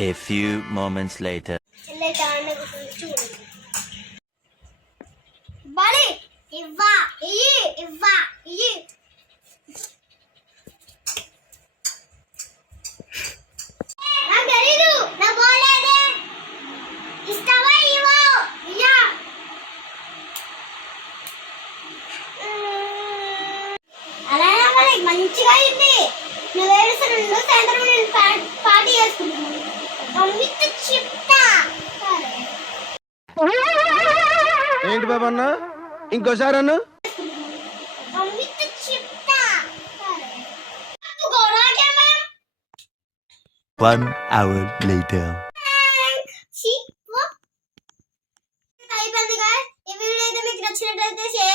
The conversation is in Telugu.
A few moments later. Bali, iva, iva. Na garidu, na bolede. Istava ivo, ya. అలానే మనకి మంచిగా అయింది. నువ్వు ఏడుస్తున్న సాయంత్రం నేను పార్టీ చేసుకుంటున్నాను. మమ్మీతో చెప్తా. ఏంటి బాబా అన్న ఇంకోసారి అన్న మమ్మీతో చెప్తా. 1 hour later. అయిపోయింది గాయ్స్. ఈ వీడియో అయితే మీకు నచ్చినట్లయితే షేర్